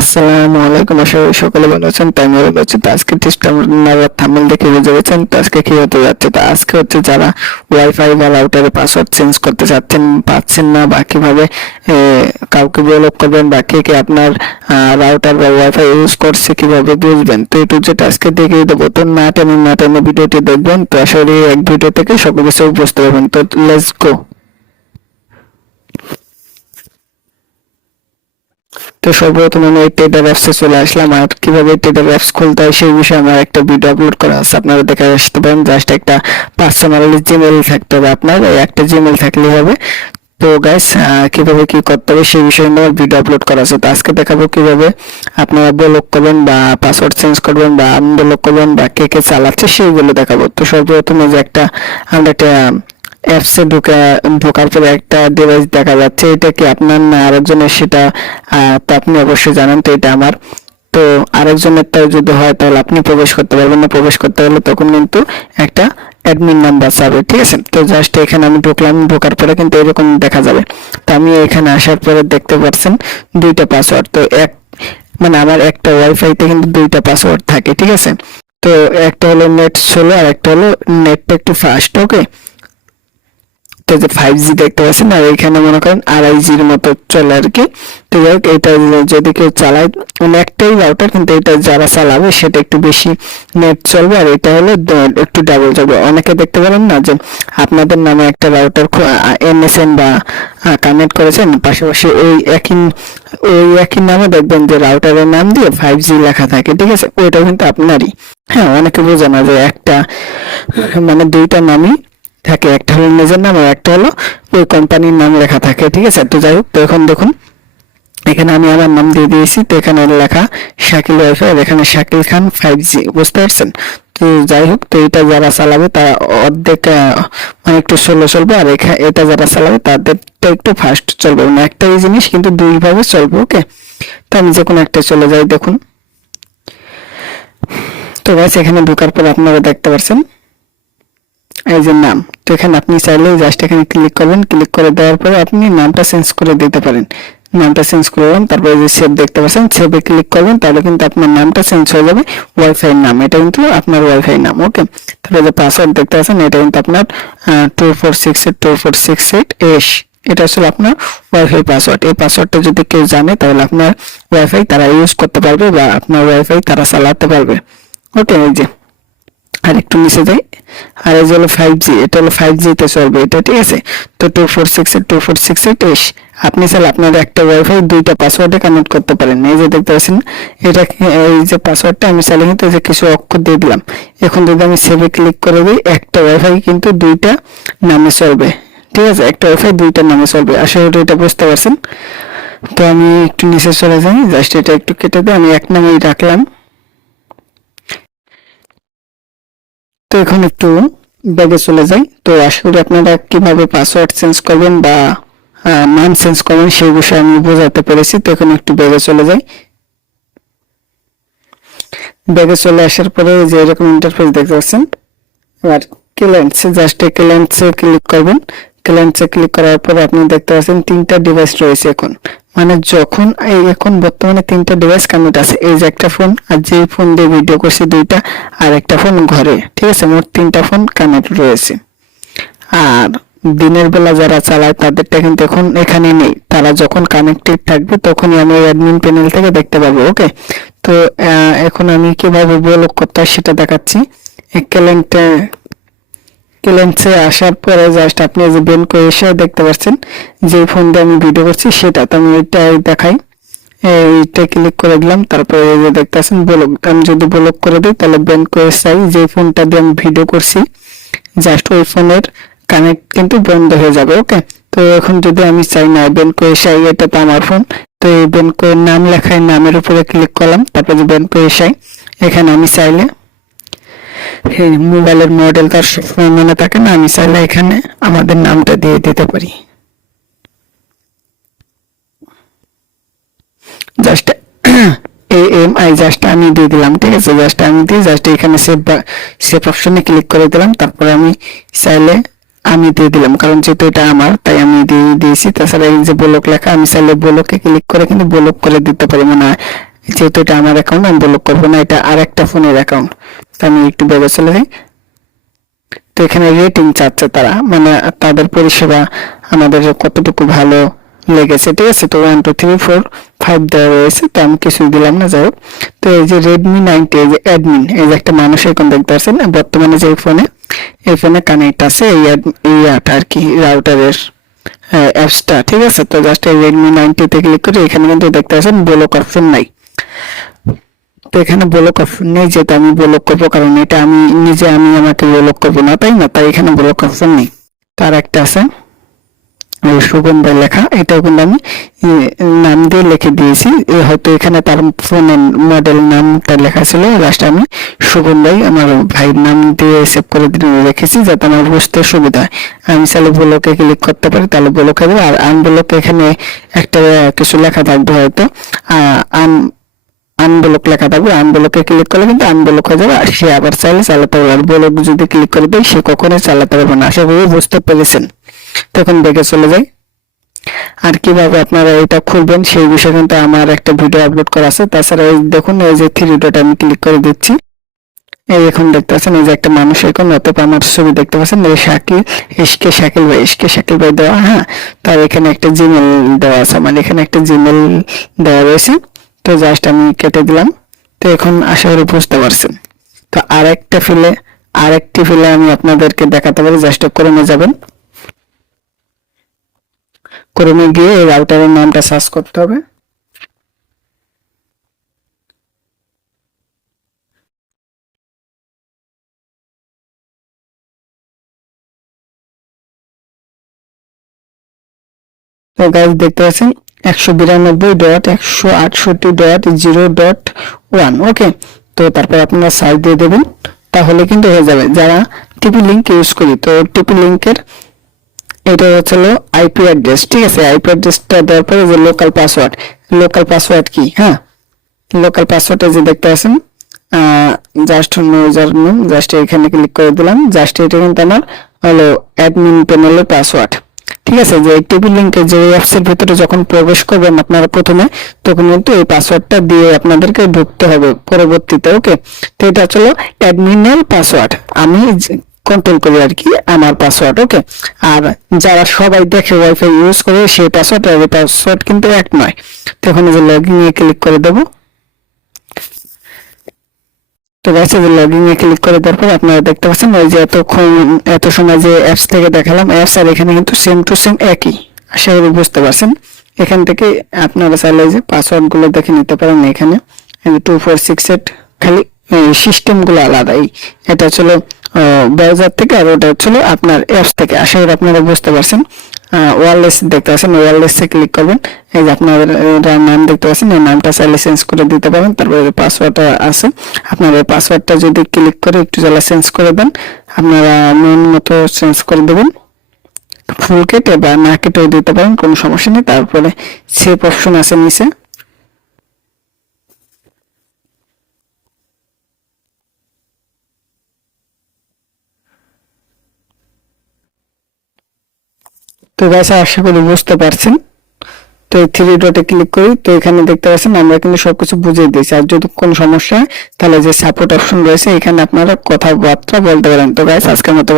আসসালামু আলাইকুম, আশা করি সকলে ভালো আছেন। তাই আমি ভালো আছি। তো আজকে টেস্টটা আপনারা থাম্বনেল দেখে বুঝে গেছেন। তো আজকে কি হতে যাচ্ছে, তো আজকে হচ্ছে যারা ওয়াইফাই বা রাউটারের পাসওয়ার্ড চেঞ্জ করতে চাচ্ছেন, পাচ্ছেন না, বা কিভাবে কাউকে ব্লক করবেন, বা কে কে আপনার রাউটার বা ওয়াইফাই ইউজ করছে কিভাবে বুঝবেন, তো এই টু যেটা আজকে দেখিয়ে দেবো। তো না টেনে ভিডিওটি দেখবেন, তো আশা করি এক ভিডিও থেকে সকল কিছু বুঝতে পারবেন। তো লেটস গো। তো সর্বপ্রথম আমি এই টেডার অ্যাপসে চলে আসলাম, আর কিভাবে টেডার অ্যাপস খুলতে হয় সেই বিষয়ে আমার একটা ভিডিও আপলোড করা আছে, আপনারা দেখে আসতে পারেন। জাস্ট একটা পার্সোনালি জিমেল থাকতে হবে, আপনার এই একটা জিমেল থাকলেই হবে। তো গাইস, কিভাবে কি করতে হবে সেই বিষয়ে আমার ভিডিও আপলোড করা আছে। তো আজকে দেখাবো কিভাবে আপনারা ব্লক করবেন বা পাসওয়ার্ড চেঞ্জ করবেন বা আনব্লক করবেন বা কে কে চালাচ্ছে সেইগুলো দেখাবো। তো সর্বপ্রথমে যে আমরা একটা অ্যাপসে ঢোকার পরে একটা ডিভাইস দেখা যাচ্ছে, এটা কি আপনার না আরেকজনের সেটা তো আপনি অবশ্যই জানেন। তো এটা আমার, তো আরেকজনের তাও যদি হয় তাহলে আপনি প্রবেশ করতে পারবেন না। প্রবেশ করতে গেলে তখন কিন্তু একটা অ্যাডমিন নাম্বার চাবে, ঠিক আছে। তো জাস্ট এখানে আমি ঢুকলাম, ঢোকার পরে কিন্তু এরকম দেখা যাবে। তো আমি এখানে আসার পরে দেখতে পাচ্ছেন দুইটা পাসওয়ার্ড। তো মানে আমার একটা ওয়াইফাইতে কিন্তু দুইটা পাসওয়ার্ড থাকে, ঠিক আছে। তো একটা হলো নেট স্লো আর একটা হলো নেটটা একটু ফাস্ট, ওকে। তো যে 5G দেখতে পাচ্ছেন, আর এখানে মনে করেন 2.5Gর মতো চলে আর কি। তো যাই হোক, এটা যদি কেউ চালায়, মানে একটাই রাউটার, কিন্তু এটা যারা চালাবে সেটা একটু বেশি নেট চলবে, আর এটা হলো একটু ডাবল চলবে। অনেকে দেখতে পারেন না যে আপনাদের নামে একটা রাউটার এনএসএন বা কানেক্ট করেছেন, পাশাপাশি ওই একই নামে দেখবেন যে রাউটারের নাম দিয়ে 5G লেখা থাকে, ঠিক আছে। ওইটা কিন্তু আপনারই। হ্যাঁ, অনেকে বোঝে না যে একটা মানে দুইটা নামই থাকে, একটা হলো নিজের নাম আর একটা হলো ওই কোম্পানির নাম লেখা থাকে, ঠিক আছে। তো যাই হোক, তো এখন দেখুন এখানে আমি আমার নাম দিয়ে দিয়েছি। তো এখানে লেখা শাকিল ওয়াইফাই, আর এখানে শাকিল খান 5G, বুঝতে পারছেন। তো যাই হোক, তো এটা যারা চালাবে তারা অর্ধেক মানে একটু স্লো চলবে, আর এটা যারা চালাবে তাদেরটা একটু ফাস্ট চলবে। মানে একটাই জিনিস কিন্তু দুইভাবে চলবে, ওকে। তো আমি যে কোনো একটা চলে যাই, দেখুন। তো গাইস, এখানে ঢোকার পর আপনারা দেখতে পাচ্ছেন এই যে নাম। তো এখানে আপনি চাইলে জাস্ট এখানে ক্লিক করবেন, ক্লিক করে দেওয়ার পরে আপনি নামটা চেঞ্জ করে দিতে পারেন। নামটা চেঞ্জ করবেন, তারপরে যে সেভ দেখতে পাচ্ছেন, সেভে ক্লিক করবেন, তাহলে কিন্তু আপনার নামটা চেঞ্জ হয়ে যাবে। ওয়াইফাই নাম এটা কিন্তু আপনার ওয়াইফাই নাম, ওকে। তারপরে যে পাসওয়ার্ড দেখতে পাচ্ছেন, এটা কিন্তু আপনার 2468 এটা আসলে আপনার ওয়াইফাই পাসওয়ার্ড। এই পাসওয়ার্ডটা যদি কেউ জানে তাহলে আপনার ওয়াইফাই তারা ইউজ করতে পারবে বা আপনার ওয়াইফাই তারা চালাতে পারবে, ওকে। এই যে আর একটু নিচে যাই, আর এই যে হলো 5G, এটা হলো 5G তে চলবে এটা, ঠিক আছে। তো 2468 আপনি চাইলে আপনার একটা ওয়াইফাই দুইটা পাসওয়ার্ডে কানেক্ট করতে পারেন। এই যে দেখতে পাচ্ছেন এটা, এই যে পাসওয়ার্ডটা আমি চাইলে কিন্তু যে কিছু অক্ষর দিয়ে দিলাম। এখন যদি আমি সেভে ক্লিক করে দিই, একটা ওয়াইফাই কিন্তু দুইটা নামে চলবে, ঠিক আছে। একটা ওয়াইফাই দুইটা নামে চলবে। আশা করি এটা বুঝতে পারছেন। তো আমি একটু নিচে চলে যাই, জাস্ট এটা একটু কেটে দিই, আমি এক নামেই রাখলাম। তো এখন একটু ব্যাগে চলে যাই। তো আশা করি আপনারা কিভাবে পাসওয়ার্ড চেঞ্জ করবেন বা নাম চেঞ্জ করবেন সেই বিষয়ে আমি বোঝাতে পেরেছি। তো এখন একটু ব্যাগে চলে যাই। ব্যাগে চলে আসার পরে যে এরকম ইন্টারফেস দেখতে পাচ্ছেন, এবার ক্লায়েন্টসে জাস্ট ক্লায়েন্টসে ক্লিক করবেন। ক্লায়েন্টসে ক্লিক করার পরে আপনি দেখতে পাচ্ছেন তিনটা ডিভাইস রয়েছে এখন। মানে যখন এখন বর্তমানে তিনটা ডিভাইস কানেক্ট আছে, এই যে একটা ফোন, আর যে ফোন দিয়ে ভিডিও করছি দুইটা, আর একটা ফোন ঘরে, ঠিক আছে। মোট তিনটা ফোন কানেক্ট রয়েছে। আর দিনের বেলা যারা চালায় তাদেরটা কিন্তু এখন এখানে নেই, তারা যখন কানেক্টেড থাকবে তখনই আমি অ্যাডমিন প্যানেল থেকে দেখতে পাবো, ওকে। তো এখন আমি কিভাবে ব্লক করতে হয় সেটা দেখাচ্ছি। ক্লায়েন্টে আসার পরে জাস্ট আপনি যে বেন করে এসে দেখতে পাচ্ছেন যে ফোন দিয়ে আমি ভিডিও করছি সেটা, তো আমি এটা দেখাই। এইটা ক্লিক করে দিলাম, তারপরে এই যে দেখতে পাচ্ছেন ব্লক। আমি যদি ব্লক করে দিই তাহলে বেন করে চাই যে ফোনটা দিয়ে আমি ভিডিও করছি, জাস্ট ওই ফোনের কানেক্ট কিন্তু বন্ধ হয়ে যাবে, ওকে। তো এখন যদি আমি চাই না বেন করে চাই, এটা তো আমার ফোন, তো এই বেন করে নাম লেখায় নামের উপরে ক্লিক করলাম, তারপরে যে বেন করে চাই, এখানে আমি চাইলে মোবাইলের মডেল তার সবসময় মনে থাকে না, আমি চাইলে এখানে আমাদের নামটা দিয়ে দিতে পারি। জাস্ট AMI জাস্ট আমি দিয়ে দিলাম, ঠিক আছে। জাস্ট আমি দিয়ে জাস্ট এখানে সেভ অপশনে ক্লিক করে দিলাম, তারপরে আমি চাইলে আমি দিয়ে দিলাম, কারণ যেহেতু এটা আমার তাই আমি দিয়ে দিয়েছি। তাছাড়া এই যে ব্লক লেখা, আমি চাইলে ব্লকে ক্লিক করে কিন্তু ব্লক করে দিতে পারি, মানে যেহেতু এটা আমার অ্যাকাউন্ট, আমি ব্লক করবো না, এটা আর একটা ফোনের অ্যাকাউন্ট। আমি একটু ব্যাগে চলে যাই। তো এখানে রেটিং চাচ্ছে তারা, মানে তাদের পরিষেবা আমাদের কতটুকু ভালো লেগেছে, ঠিক আছে। তো 1 2 3 4 5 দেওয়া রয়েছে, তো আমি কিছু দিলাম না, যাই হোক। তো এই যে রেডমি 90, এই যে অ্যাডমিন, এই যে একটা মানুষ এখন দেখতে পাচ্ছেন বর্তমানে যে ফোনে, এই ফোনে কানেক্ট আছে এই অ্যাপ আর কি, রাউটারের অ্যাপসটা, ঠিক আছে। তো জাস্ট এই রেডমি 90 তে ক্লিক করে এখানে কিন্তু দেখতে পাচ্ছেন ব্লক অপশন নাই। তো এখানে ব্লক অপশন নেই, যেহেতু আমি ব্লক করবো, কারণ এটা আমি নিজে, আমি আমাকে ব্লক করবো না, তাই না, তাই এখানে ব্লক অপশন নেই। তার একটা আছে সুগন্ধা লেখা, এটাও কিন্তু আমি নাম দিয়ে লিখে দিয়েছি, হয়তো এখানে তার ফোনের মডেল নামটা লেখা ছিল, লাস্ট আমি সুগন্ধাই আমার ভাইয়ের নাম দিয়ে সেভ করে রেখেছি, যাতে আমার বুঝতে সুবিধা হয়। আমি চাইলে ব্লকে ক্লিক করতে পারি, তাহলে ব্লক হয়ে যাবে। আর আনব্লক এখানে একটা কিছু লেখা থাকবে হয়তো, আনব্লক লেখা থাকবে, আনব্লকে ক্লিক করলে কিন্তু আনব্লক হয়ে যাবে, আর সে আবার চাইলে চালাতে পারবে। আর ব্লক যদি ক্লিক করে দেয়, সে কখনোই চালাতে পারবে না। আশা করি বুঝতে পেরেছেন। তখন দেখে চলে যাই। আর কিভাবে আপনারা এটা খুলবেন সেই বিষয়ে কিন্তু আমার একটা ভিডিও আপলোড করা আছে। তাছাড়া এই দেখুন, এই যে 3 ডট আমি ক্লিক করে দিচ্ছি, এই এখন দেখতে পাচ্ছেন এই যে একটা মানুষ এখন, অতএব আমার ছবি দেখতে পাচ্ছেন, এই শাকিল, ইশকে শাকিল ভাই দেওয়া, হ্যাঁ। তার এখানে একটা জিমেল দেওয়া আছে, মানে এখানে একটা জিমেল দেওয়া রয়েছে। তো জাস্ট আমি কেটে দিলাম। তো এখন আশা করি বুঝতে পারছেন। তো আরেকটি ফিলে আমি আপনাদেরকে দেখাতে পারি। জাস্ট ক্রমে যাবেন, ক্রমে গিয়ে এই রাউটারের নামটা সার্চ করতে হবে। তো গাইস দেখতে পাচ্ছেন 192.168.0.1, ওকে। তো তারপর আপনারা সার্চ দিয়ে দেবেন, তাহলে কিন্তু হয়ে যাবে। যারা টিপি লিঙ্ক ইউজ করি, তো টিপি লিঙ্কের এটা হচ্ছে আইপি অ্যাড্রেস, ঠিক আছে। আইপি অ্যাড্রেসটা দেওয়ার পরে যে লোকাল পাসওয়ার্ড কি, হ্যাঁ, লোকাল পাসওয়ার্ডটা যে দেখতে পাচ্ছেন, জাস্ট ইউজার নেম, জাস্ট এখানে ক্লিক করে দিলাম। জাস্ট এটা কিন্তু আমার হলো অ্যাডমিন প্যানেলের পাসওয়ার্ড, ঠিক আছে। যে টিপি লিঙ্কে যে অ্যাপসের ভিতরে যখন প্রবেশ করবেন আপনারা প্রথমে, তখন কিন্তু এই পাসওয়ার্ডটা দিয়ে আপনাদেরকে ঢুকতে হবে পরবর্তীতে, ওকে। তো এটা হলো অ্যাডমিনের পাসওয়ার্ড, আমি কন্ট্রোল করি আর কি, আমার পাসওয়ার্ড, ওকে। আর যারা সবাই দেখে ওয়াইফাই ইউজ করে, সেই পাসওয়ার্ড আর এই পাসওয়ার্ড কিন্তু এক নয়। তো এখানে যে লগইন এ ক্লিক করে দেবো। তো গাইস, এই যে লগইন এ ক্লিক করে দেওয়ার পর আপনারা দেখতে পাচ্ছেন ওই যে এত সময় যে অ্যাপস থেকে দেখালাম অ্যাপস, আর এখানে কিন্তু সেম টু সেম একই। আশা করি বুঝতে পারছেন। এখান থেকে আপনারা চাইলে যে পাসওয়ার্ড গুলো দেখে নিতে পারেন। এখানে 2468, খালি সিস্টেম গুলো আলাদা। এটা হচ্ছিল ব্রাউজার থেকে, আর ওটা হচ্ছিল আপনার অ্যাপস থেকে। আশা করি আপনারা বুঝতে পারছেন। ওয়্যারলেস দেখতে পাচ্ছেন, ওয়্যারলেসে ক্লিক করবেন। এই যে আপনার নাম দেখতে পাচ্ছেন, এই নামটা চাইলে চেঞ্জ করে দিতে পারেন। তারপরে পাসওয়ার্ডটা আছে, আপনার এই পাসওয়ার্ডটা যদি ক্লিক করে একটু চাইলে চেঞ্জ করে দেন, আপনারা মন মতো চেঞ্জ করে দেবেন। ফুল কেটে বা না কেটেও দিতে পারেন, কোনো সমস্যা নেই। তারপরে সেভ অপশন আছে নিচে, তো গাইস আশা করি বুঝতে পারছেন। তো এই 3 ডটে ক্লিক করি, তো এখানে দেখতে পাচ্ছেন আমরা কিন্তু সবকিছু বুঝিয়ে দিয়েছি। আর যদি কোনো সমস্যা হয়, তাহলে যে সাপোর্ট অপশন রয়েছে, এখানে আপনারা কথাবার্তা বলতে পারেন। তো গাইস আজকের মতো